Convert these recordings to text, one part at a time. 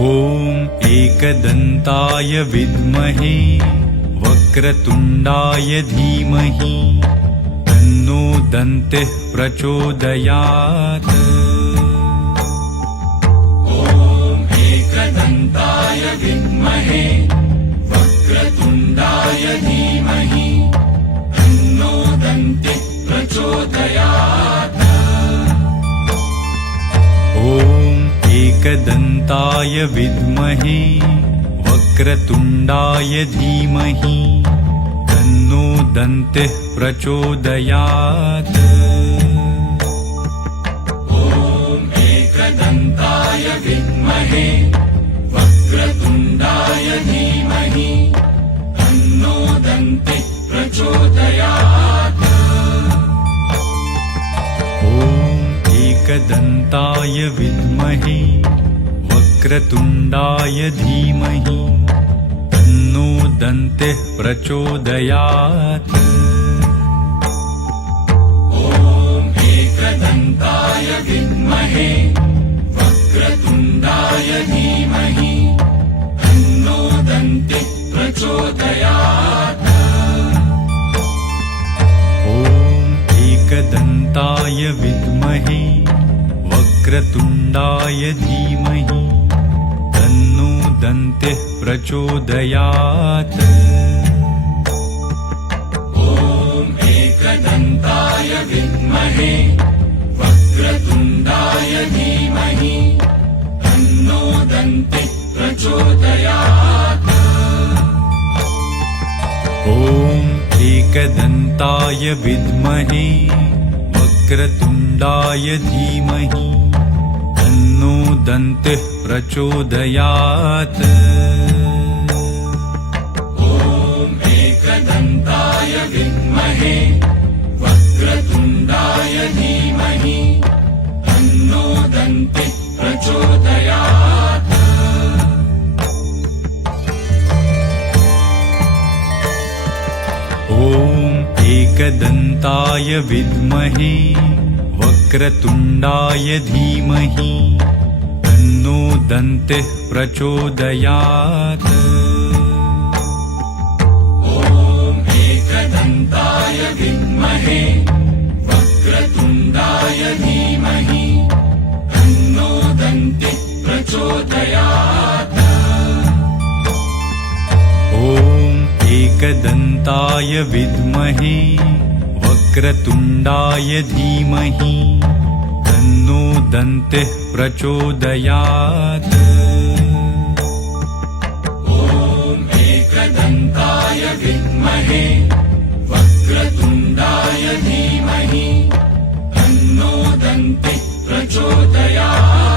ॐ एकदन्ताय विद्महे वक्रतुण्डाय धीमहि तन्नो दन्तिः प्रचोदयात्। ॐ एकदन्ताय विद्महे वक्रतुण्डाय धीमहि तन्नो दन्तिः प्रचोदयात्। ॐ एकदन्ताय विद्महे वक्रतुण्डाय धीमहि तन्नो दन्तिः प्रचोदयात्। ॐ एकदन्ताय विद्महे वक्रतुण्डाय धीमहि तन्नो दन्तिः प्रचोदयात्। ॐ एकदन्ताय विद्महे वक्रतुण्डाय धीमहि तन्नो दन्तिः प्रचोदयात्। ॐ एकदन्ताय विद्महे वक्रतुण्डाय धीमहि तन्नो दन्तिः प्रचोदयात्। ॐ एकदन्ताय विद्महे वक्रतुण्डाय धीमहि तन्नो दन्तिः प्रचोदयात्। ॐ एकदन्ताय विद्महे वक्रतुण्डाय धीमहि तन्नो दन्तिः प्रचोदयात्। ॐ एकदन्ताय विद्महे वक्रतुण्डाय धीमहि तन्नो दन्तिः प्रचोदयात्। ॐ एकदन्ताय विद्महे वक्रतुण्डाय धीमहि तन्नो दन्तिः प्रचोदयात्। ॐ एकदन्ताय विद्महे वक्रतुण्डाय धीमहि तन्नो दन्तिः प्रचोदयात्। ॐ एकदन्ताय विद्महे वक्रतुण्डाय धीमहि तन्नो दन्तिः प्रचोदयात्। ॐ एकदन्ताय विद्महे वक्रतुण्डाय धीमहि तन्नो दन्तिः प्रचोदयात्। ॐ एकदन्ताय विद्महे वक्रतुण्डाय धीमहि तन्नो दन्तिः प्रचोदयात्।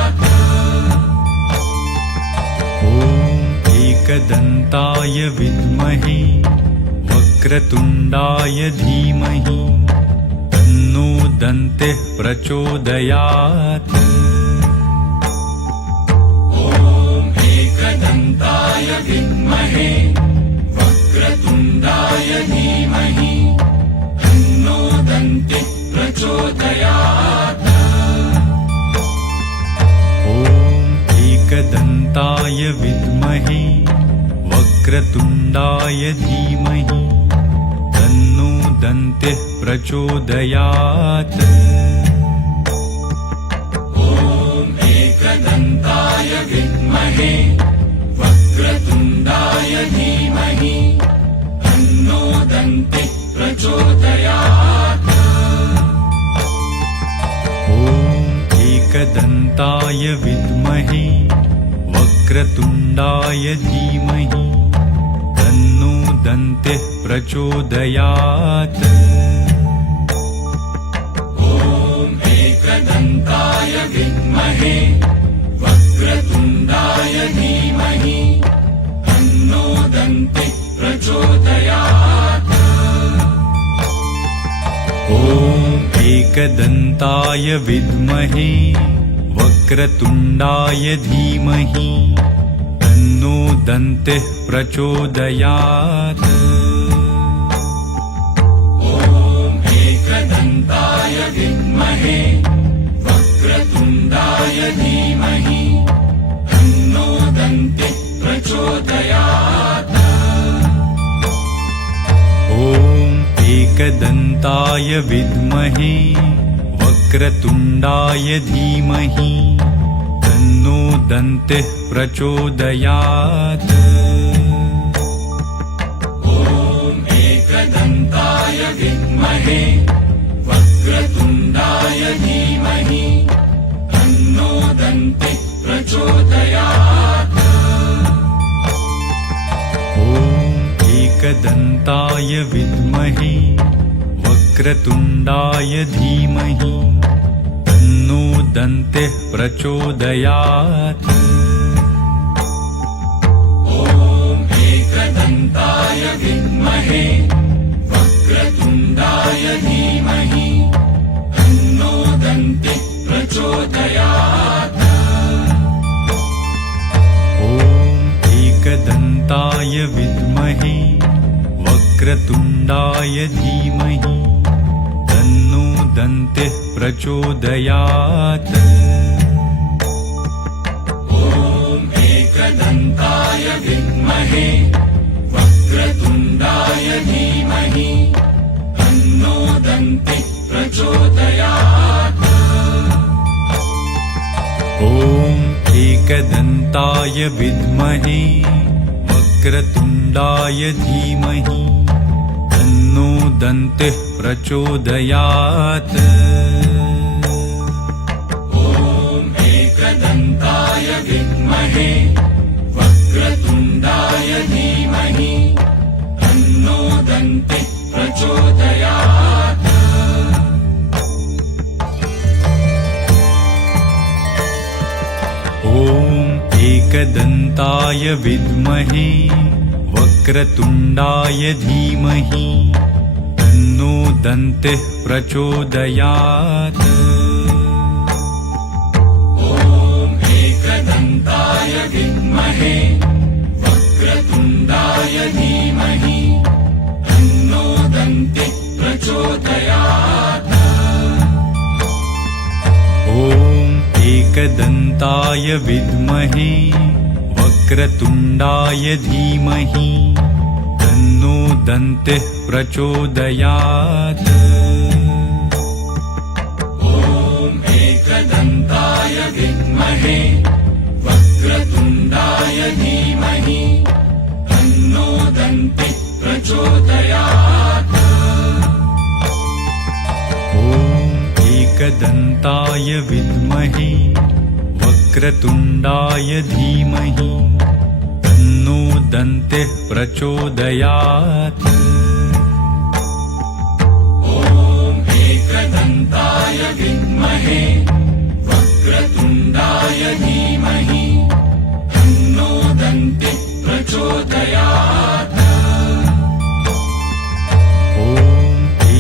ॐ एकदन्ताय विद्महे वक्रतुण्डाय धीमहि तन्नो दन्तिः प्रचोदयात्। ॐ एकदन्ताय विद्महे वक्रतुण्डाय धीमहि तन्नो दन्तिः प्रचोदयात्। ॐ एकदन्ताय विद्महे वक्रतुण्डाय धीमहि तन्नो दन्तिः प्रचोदयात्। ॐ एकदन्ताय विद्महे वक्रतुण्डाय धीमहि तन्नो दन्तिः प्रचोदयात्। ॐ एकदन्ताय विद्महे वक्रतुण्डाय धीमहि तन्नो दन्तिः प्रचोदयात्। ॐ एकदन्ताय विद्महे वक्रतुण्डाय धीमहि तन्नो दन्तिः प्रचोदयात्। ॐ एकदन्ताय विद्महे वक्रतुण्डाय धीमहि तन्नो दन्तिः प्रचोदयात्। ॐ एकदन्ताय विद्महे वक्रतुण्डाय धीमहि तन्नो एकदन्ताय विद्महे वक्रतुण्डाय धीमहि तन्नो दन्तिः प्रचोदयात् ॐ एकदन्ताय विद्महे वक्रतुण्डाय धीमहि तन्नो दन्तिः प्रचोदयात् ॐ एकदन्ताय विद्महे वक्रतुण्डाय धीमहि तन्नो दन्तिः प्रचोदयात् ॐ एकदन्ताय विद्महे वक्रतुण्डाय धीमहि तन्नो दन्तिः प्रचोदयात् ॐ एकदन्ताय विद्महे वक्रतुण्डाय धीमहि तन्नो दन्तिः प्रचोदयात् ॐ एकदन्ताय विद्महे वक्रतुण्डाय धीमहि तन्नो दन्तिः प्रचोदयात् ॐ एकदन्ताय विद्महे वक्रतुण्डाय धीमहि तन्नो दन्तिः प्रचोदयात् ॐ एकदन्ताय विद्महे वक्रतुण्डाय धीमहि तन्नो दन्तिः प्रचोदयात् ॐ एकदन्ताय विद्महे वक्रतुण्डाय धीमहि तन्नो दन्तिः प्रचोदयात् ॐ एकदन्ताय विद्महे वक्रतुण्डाय धीमहि तन्नो दन्तिः प्रचोदयात् ॐ एकदन्ताय विद्महे वक्रतुण्डाय धीमहि तन्नो दन्तिः प्रचोदयात् ॐ एकदन्ताय विद्महे वक्रतुण्डाय धीमहि तन्नो दन्तिः प्रचोदयात् ॐ एकदन्ताय विद्महे वक्रतुण्डाय धीमहि तन्नो दन्तिः प्रचोदयात् ॐ एकदन्ताय विद्महे वक्रतुण्डाय धीमहि तन्नो दन्तिः प्रचोदयात् ॐ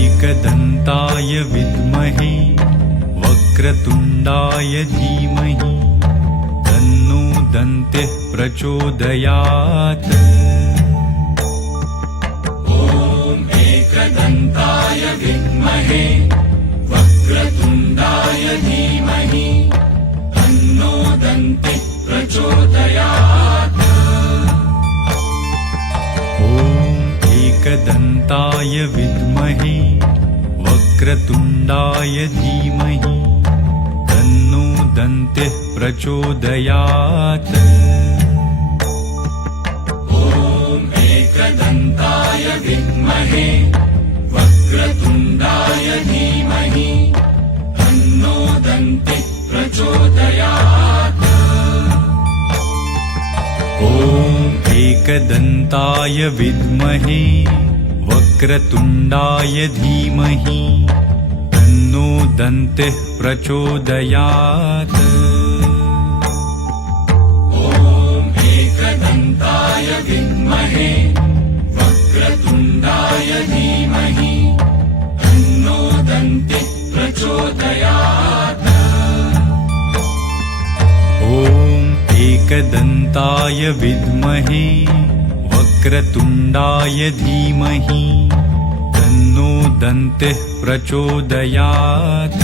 एकदन्ताय विद्महे वक्रतुण्डाय धीमहि तन्नो दन्तिः प्रचोदयात् ॐ एकदन्ताय विद्महे वक्रतुण्डाय धीमहि तन्नो दन्तिः प्रचोदयात् ॐ एकदन्ताय विद्महे वक्रतुण्डाय धीमहि तन्नो दन्तिः प्रचोदयात् ॐ एकदन्ताय विद्महे वक्रतुण्डाय धीमहि तन्नो दन्तिः प्रचोदयात् ॐ एकदन्ताय विद्महे वक्रतुण्डाय धीमहि तन्नो दन्तिः प्रचोदयात् ॐ एकदन्ताय विद्महे वक्रतुण्डाय धीमहि तन्नो दन्तिः प्रचोदयात् ॐ एकदन्ताय विद्महे वक्रतुण्डाय धीमहि तन्नो दन्तिः प्रचोदयात्